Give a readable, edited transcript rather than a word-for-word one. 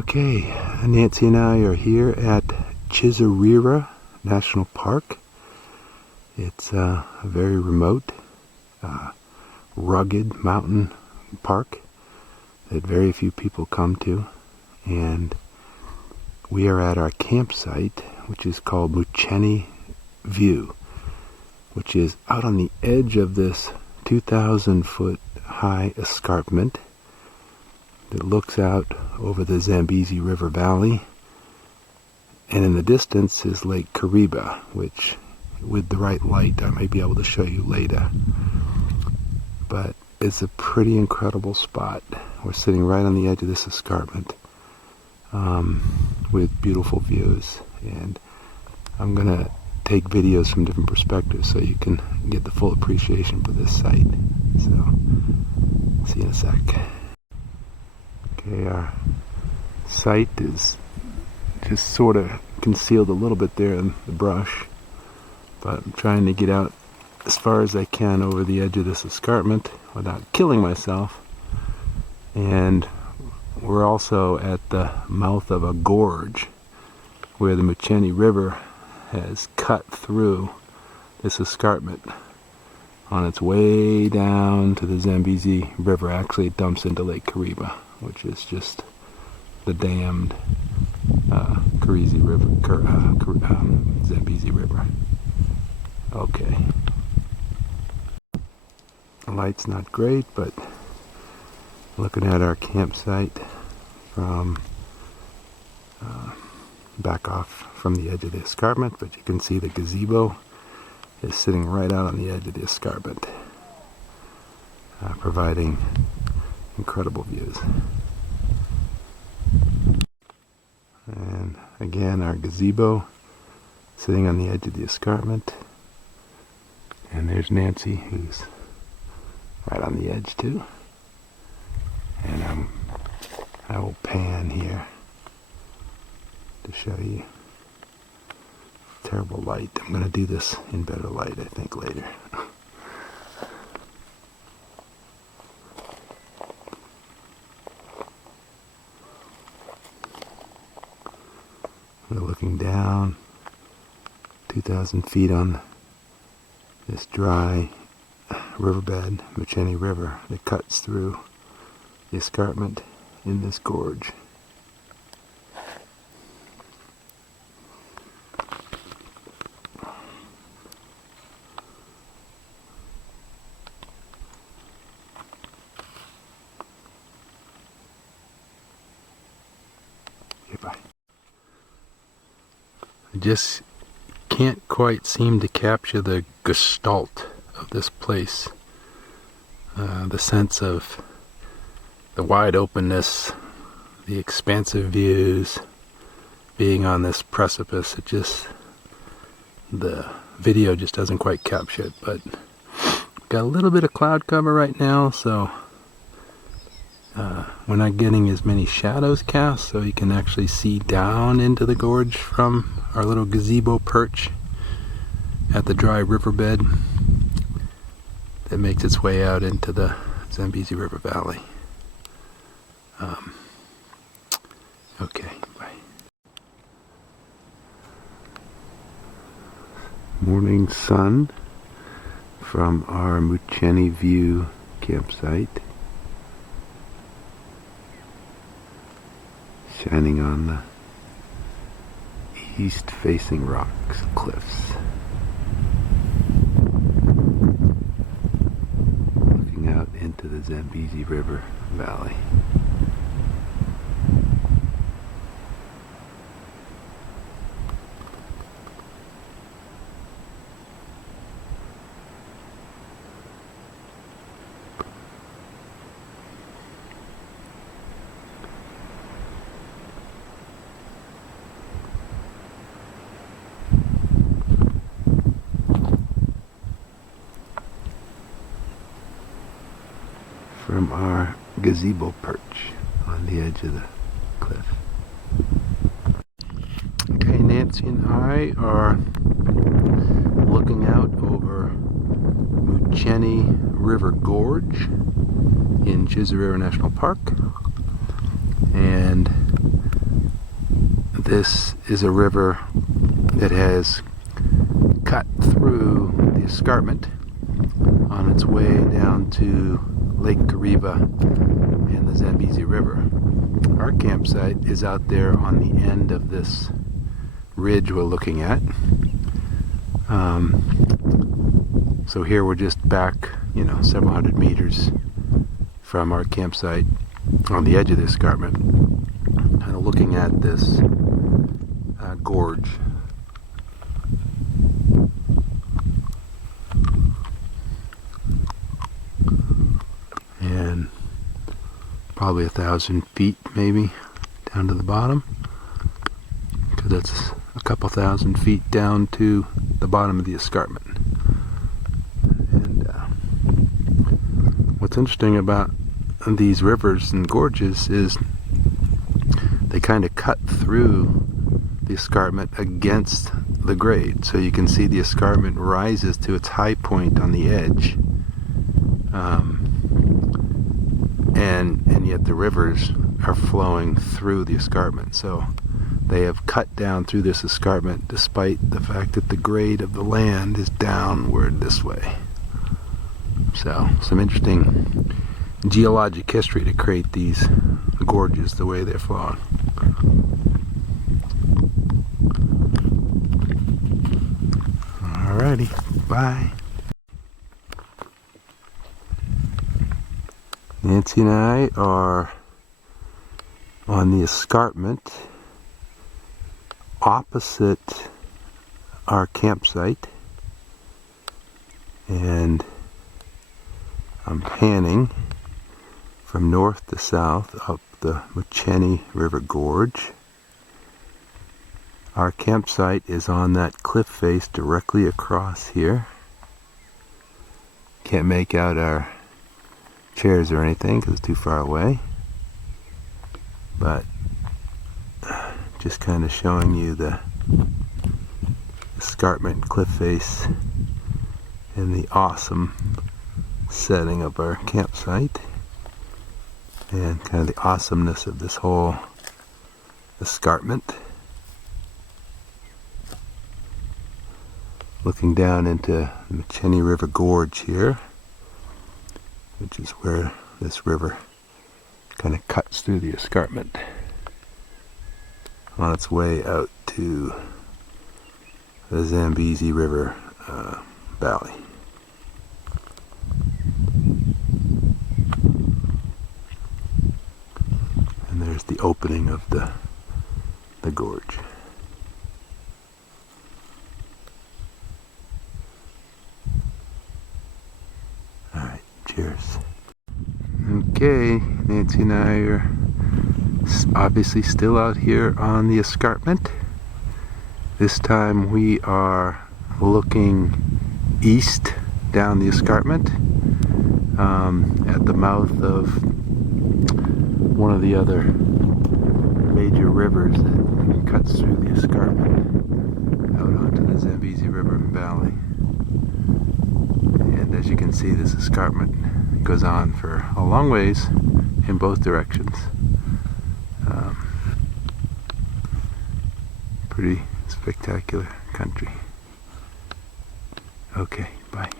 Okay, Nancy and I are here at Chizarira National Park. It's a very remote, rugged mountain park that very few people come to, and we are at our campsite, which is called Mucheni View, which is out on the edge of this 2,000-foot high escarpment that looks out over the Zambezi River Valley, and in the distance is Lake Kariba, which with the right light I may be able to show you later. But it's a pretty incredible spot. We're sitting right on the edge of this escarpment with beautiful views, and I'm gonna take videos from different perspectives so you can get the full appreciation for this site. So, see you in a sec. Okay, our site is just sort of concealed a little bit there in the brush, but I'm trying to get out as far as I can over the edge of this escarpment without killing myself. And we're also at the mouth of a gorge where the Mucheni River has cut through this escarpment on its way down to the Zambezi River. Actually, it dumps into Lake Kariba, which is just the dammed Zambezi River. Okay. The light's not great, but looking at our campsite from back off from the edge of the escarpment, but you can see the gazebo is sitting right out on the edge of the escarpment, providing incredible views. And again, our gazebo sitting on the edge of the escarpment, and there's Nancy, who's right on the edge too. And I will pan here to show you. Terrible light. I'm going to do this in better light, I think, later. We're looking down 2,000 feet on this dry riverbed, Mucheni River, that cuts through the escarpment in this gorge. Bye. I just can't quite seem to capture the gestalt of this place. The sense of the wide openness, the expansive views, being on this precipice. The video just doesn't quite capture it, but got a little bit of cloud cover right now, so we're not getting as many shadows cast, so you can actually see down into the gorge from our little gazebo perch at the dry riverbed that makes its way out into the Zambezi River Valley. Okay, bye. Morning sun from our Mucheni View campsite, shining on the east-facing rocks, cliffs. Looking out into the Zambezi River Valley. From our gazebo perch on the edge of the cliff. Okay, Nancy and I are looking out over Mucheni River Gorge in Chizarira National Park, and this is a river that has cut through the escarpment on its way down to Lake Kariba and the Zambezi River. Our campsite is out there on the end of this ridge we're looking at. So here we're just back, several hundred meters from our campsite on the edge of the escarpment, kind of looking at this gorge. And probably 1,000 feet maybe down to the bottom, because that's a couple thousand feet down to the bottom of the escarpment. And what's interesting about these rivers and gorges is they kind of cut through the escarpment against the grade, so you can see the escarpment rises to its high point on the edge, and yet the rivers are flowing through the escarpment. So they have cut down through this escarpment despite the fact that the grade of the land is downward this way. So some interesting geologic history to create these gorges the way they're flowing. Alrighty, bye. Nancy and I are on the escarpment opposite our campsite, and I'm panning from north to south up the Mucheni River Gorge. Our campsite is on that cliff face directly across here. Can't make out our chairs or anything because it's too far away, but just kind of showing you the escarpment cliff face and the awesome setting of our campsite, and kind of the awesomeness of this whole escarpment. Looking down into the Mucheni River Gorge here, which is where this river kind of cuts through the escarpment on its way out to the Zambezi River valley. And there's the opening of the gorge. Alright, cheers. Okay, Nancy and I are obviously still out here on the escarpment. This time we are looking east down the escarpment at the mouth of one of the other major rivers that cuts through the escarpment out onto the Zambezi River valley. And as you can see, this escarpment goes on for a long ways in both directions. Pretty spectacular country. Okay, bye.